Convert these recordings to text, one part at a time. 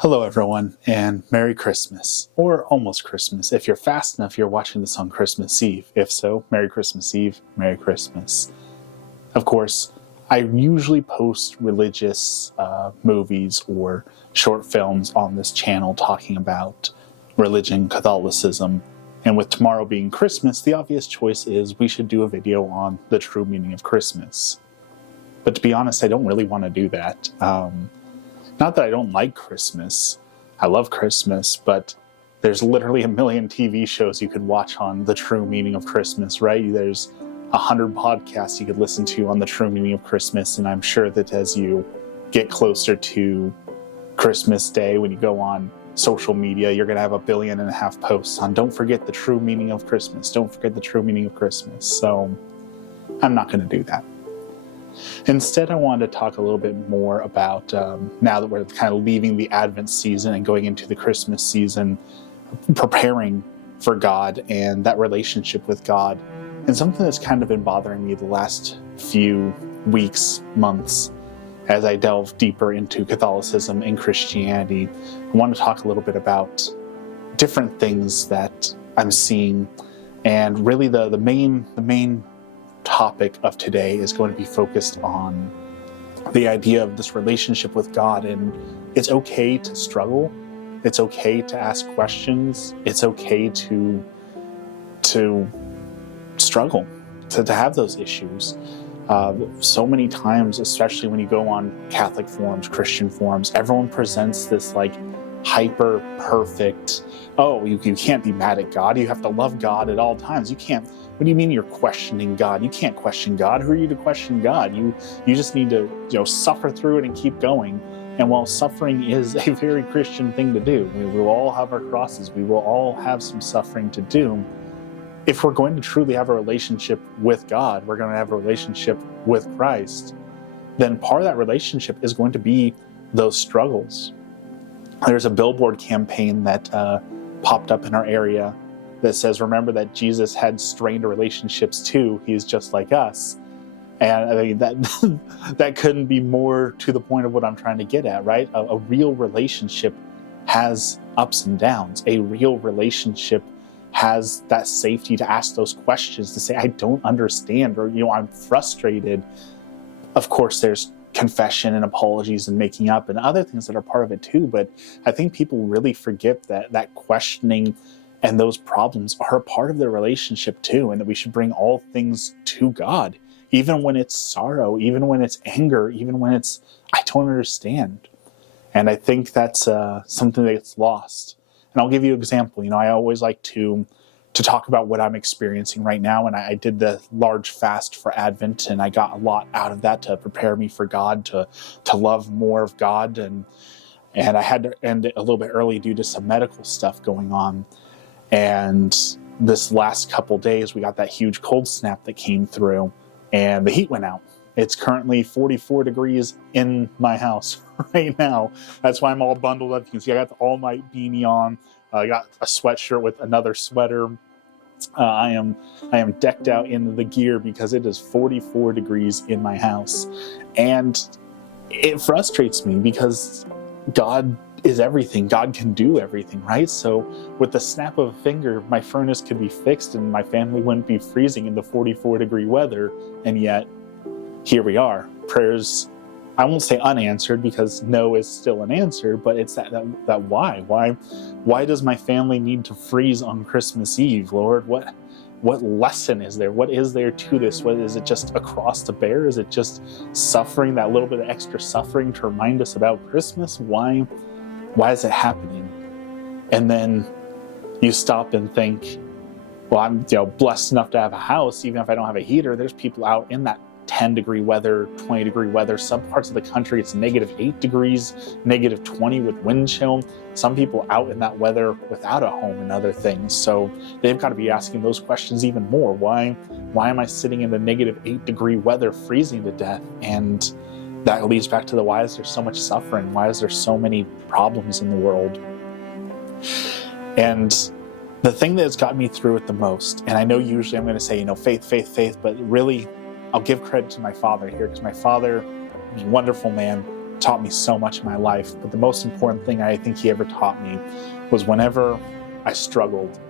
Hello, everyone, and Merry Christmas, or almost Christmas. If you're fast enough, you're watching this on Christmas Eve. If so, Merry Christmas Eve, Merry Christmas. Of course, I usually post religious movies or short films on this channel talking about religion, Catholicism, and with tomorrow being Christmas, the obvious choice is we should do a video on the true meaning of Christmas. But to be honest, I don't really want to do that. Not that I don't like Christmas. I love Christmas, but there's literally a million TV shows you could watch on the true meaning of Christmas, right? There's 100 podcasts you could listen to on the true meaning of Christmas, and I'm sure that as you get closer to Christmas Day, when you go on social media, you're going to have 1.5 billion posts on don't forget the true meaning of Christmas, don't forget the true meaning of Christmas. So I'm not going to do that. Instead, I wanted to talk a little bit more about, now that we're kind of leaving the Advent season and going into the Christmas season, preparing for God and that relationship with God. And something that's kind of been bothering me the last few weeks, months, as I delve deeper into Catholicism and Christianity, I want to talk a little bit about different things that I'm seeing. And really the main topic of today is going to be focused on the idea of this relationship with God. And it's okay to struggle. It's okay to ask questions. It's okay to struggle, to have those issues. So many times, especially when you go on Catholic forums, Christian forums, everyone presents this like hyper perfect, oh, you can't be mad at God. You have to love God at all times. You can't. What do you mean you're questioning God? You can't question God. Who are you to question God? You just need to suffer through it and keep going. And while suffering is a very Christian thing to do, we will all have our crosses. We will all have some suffering to do. If we're going to truly have a relationship with God, we're going to have a relationship with Christ, then part of that relationship is going to be those struggles. There's a billboard campaign that popped up in our area that says, remember that Jesus had strained relationships too. He's just like us. And I mean, that couldn't be more to the point of what I'm trying to get at, right? A real relationship has ups and downs. A real relationship has that safety to ask those questions, to say, I don't understand, or, I'm frustrated. Of course, there's confession and apologies and making up and other things that are part of it too. But I think people really forget that questioning and those problems are a part of their relationship too, and that we should bring all things to God, even when it's sorrow, even when it's anger, even when it's, I don't understand. And I think that's something that gets lost. And I'll give you an example. I always like to talk about what I'm experiencing right now. And I did the large fast for Advent, and I got a lot out of that to prepare me for God, to love more of God. And I had to end it a little bit early due to some medical stuff going on. And this last couple days, we got that huge cold snap that came through, and the heat went out. It's currently 44 degrees in my house right now. That's why I'm all bundled up. You can see I got the all-night beanie on. I got a sweatshirt with another sweater. I am decked out in the gear because it is 44 degrees in my house. And it frustrates me because God is everything. God can do everything, right? So with the snap of a finger, my furnace could be fixed and my family wouldn't be freezing in the 44-degree weather. And yet, here we are. Prayers, I won't say unanswered, because no is still an answer, but it's that why? Why does my family need to freeze on Christmas Eve, Lord? What lesson is there? What is there to this? What is it, just a cross to bear? Is it just suffering, that little bit of extra suffering to remind us about Christmas? Why is it happening? And then you stop and think, well, I'm blessed enough to have a house. Even if I don't have a heater, there's people out in that 10-degree weather, 20-degree weather. Some parts of the country, it's -8 degrees, -20 with wind chill. Some people out in that weather without a home and other things. So they've got to be asking those questions even more. Why am I sitting in the -8-degree weather, freezing to death? And that leads back to why is there so much suffering? Why is there so many problems in the world? And the thing that has gotten me through it the most, and I know usually I'm going to say, faith, but really I'll give credit to my father here, because my father was a wonderful man, taught me so much in my life. But the most important thing I think he ever taught me was whenever I struggled,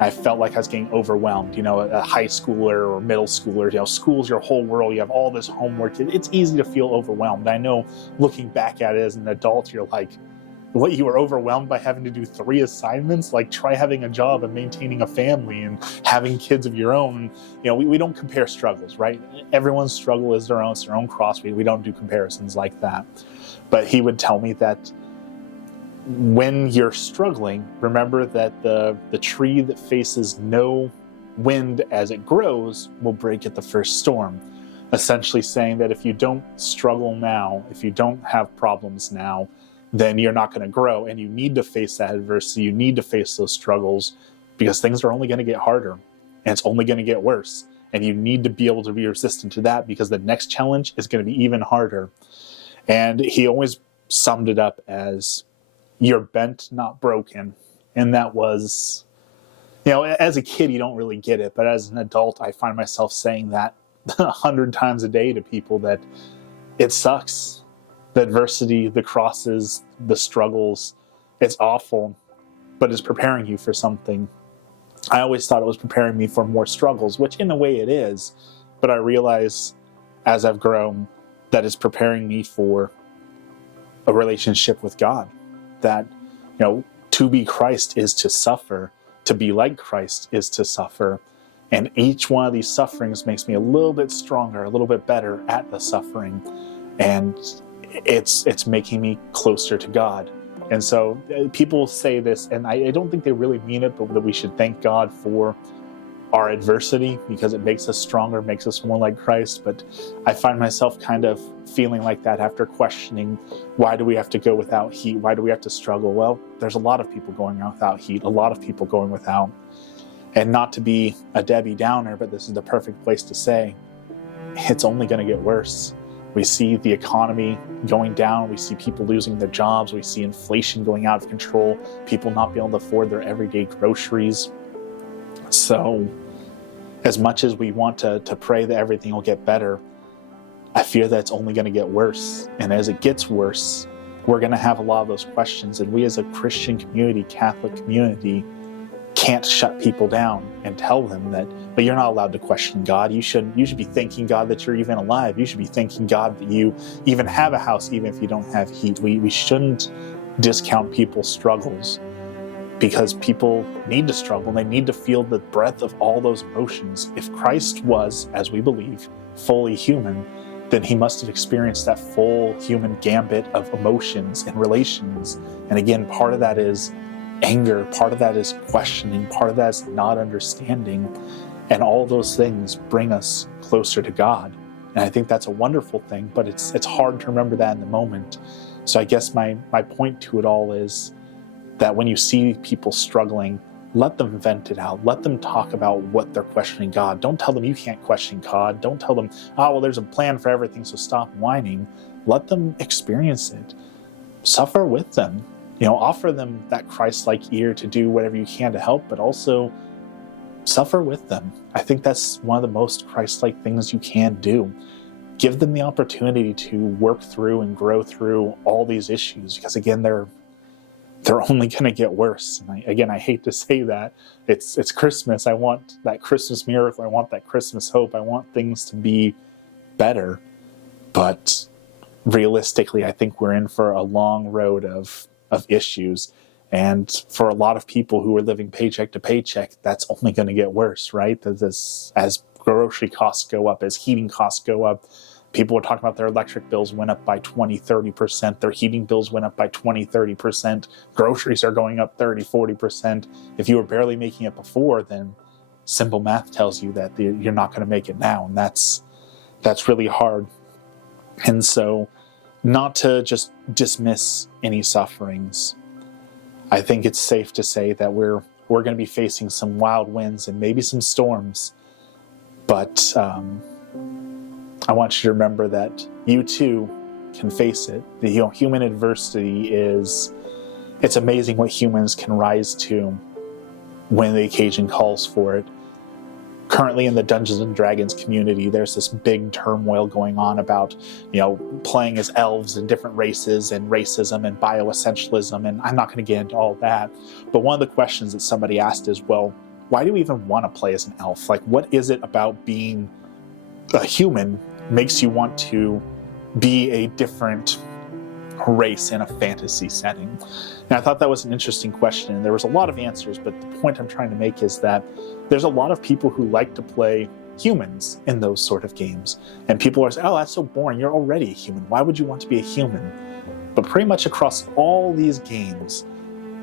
I felt like I was getting overwhelmed. A high schooler or middle schooler, school's your whole world. You have all this homework. It's easy to feel overwhelmed. I know looking back at it as an adult, you're like, what, you were overwhelmed by having to do 3 assignments? Like, try having a job and maintaining a family and having kids of your own. We don't compare struggles, right? Everyone's struggle is their own. It's their own cross. We don't do comparisons like that. But he would tell me that when you're struggling, remember that the tree that faces no wind as it grows will break at the first storm. Essentially saying that if you don't struggle now, if you don't have problems now, then you're not going to grow, and you need to face that adversity. You need to face those struggles because things are only going to get harder and it's only going to get worse. And you need to be able to be resistant to that because the next challenge is going to be even harder. And he always summed it up as, you're bent, not broken. And that was, as a kid, you don't really get it. But as an adult, I find myself saying that 100 times a day to people, that it sucks. The adversity, the crosses, the struggles, it's awful, but it's preparing you for something. I always thought it was preparing me for more struggles, which in a way it is. But I realize as I've grown that it's preparing me for a relationship with God. That, to be Christ is to suffer. To be like Christ is to suffer. And each one of these sufferings makes me a little bit stronger, a little bit better at the suffering. And it's making me closer to God. And so people say this, and I don't think they really mean it, but that we should thank God for our adversity because it makes us stronger, makes us more like Christ. But I find myself kind of feeling like that after questioning, why do we have to go without heat? Why do we have to struggle? Well, there's a lot of people going out without heat, a lot of people going without. And not to be a Debbie Downer, but this is the perfect place to say, it's only going to get worse. We see the economy going down. We see people losing their jobs. We see inflation going out of control. People not being able to afford their everyday groceries. So as much as we want to pray that everything will get better, I fear that it's only going to get worse. And as it gets worse, we're going to have a lot of those questions. And we as a Christian community, Catholic community, can't shut people down and tell them that, but you're not allowed to question God. You should be thanking God that you're even alive. You should be thanking God that you even have a house, even if you don't have heat. We shouldn't discount people's struggles because people need to struggle. They need to feel the breadth of all those emotions. If Christ was, as we believe, fully human, then he must have experienced that full human gambit of emotions and relations. And again, part of that is anger, part of that is questioning, part of that is not understanding. And all those things bring us closer to God. And I think that's a wonderful thing, but it's hard to remember that in the moment. So I guess my point to it all is that when you see people struggling, let them vent it out. Let them talk about what they're questioning God. Don't tell them you can't question God. Don't tell them, there's a plan for everything, so stop whining. Let them experience it. Suffer with them. Offer them that Christ-like ear to do whatever you can to help, but also suffer with them. I think that's one of the most Christ-like things you can do. Give them the opportunity to work through and grow through all these issues, because again, they're only going to get worse. And I hate to say that. It's Christmas. I want that Christmas miracle. I want that Christmas hope. I want things to be better. But realistically, I think we're in for a long road of issues. And for a lot of people who are living paycheck to paycheck, that's only going to get worse, right? As grocery costs go up, as heating costs go up, people are talking about their electric bills went up by 20, 30%. Their heating bills went up by 20, 30%. Groceries are going up 30, 40%. If you were barely making it before, then simple math tells you that you're not going to make it now. And that's really hard. And so not to just dismiss any sufferings. I think it's safe to say that we're going to be facing some wild winds and maybe some storms. But I want you to remember that you too can face it. The human adversity it's amazing what humans can rise to when the occasion calls for it. currently in the Dungeons and Dragons community, there's this big turmoil going on about, playing as elves and different races and racism and bioessentialism, and I'm not going to get into all that. But one of the questions that somebody asked is, well, why do you even want to play as an elf? Like, what is it about being a human makes you want to be a different race in a fantasy setting? And I thought that was an interesting question, and there was a lot of answers, but the point I'm trying to make is that there's a lot of people who like to play humans in those sort of games. And people are saying, oh, that's so boring, you're already a human, why would you want to be a human? But pretty much across all these games,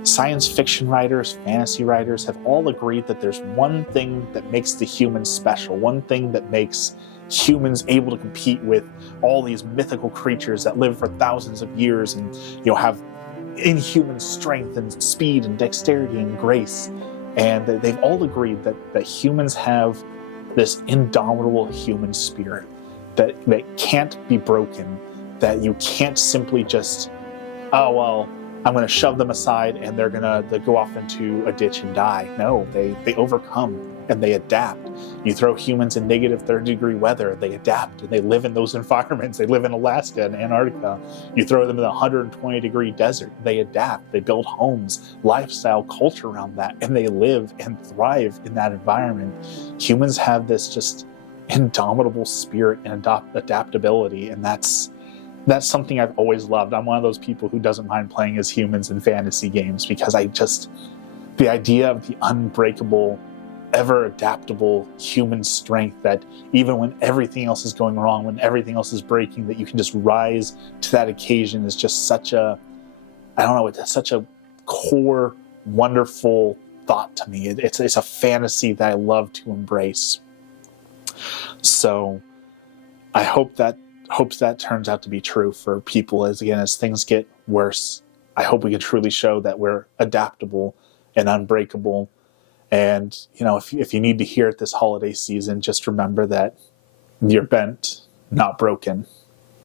science fiction writers, fantasy writers have all agreed that there's one thing that makes the humans special, one thing that makes humans able to compete with all these mythical creatures that live for thousands of years and have inhuman strength and speed and dexterity and grace. And they've all agreed that humans have this indomitable human spirit that can't be broken, that you can't simply just, oh, well, I'm going to shove them aside and they're going to go off into a ditch and die. No, they overcome and they adapt. You throw humans in negative 30-degree weather, they adapt and they live in those environments. They live in Alaska and Antarctica. You throw them in the 120-degree desert, they adapt. They build homes, lifestyle, culture around that, and they live and thrive in that environment. Humans have this just indomitable spirit and adaptability, and that's something I've always loved. I'm one of those people who doesn't mind playing as humans in fantasy games because the idea of the unbreakable, ever adaptable human strength that even when everything else is going wrong, when everything else is breaking, that you can just rise to that occasion is just such a core, wonderful thought to me. It's a fantasy that I love to embrace. So I hope that turns out to be true for people as things get worse. I hope we can truly show that we're adaptable and unbreakable. And, if you need to hear it this holiday season, just remember that you're bent, not broken.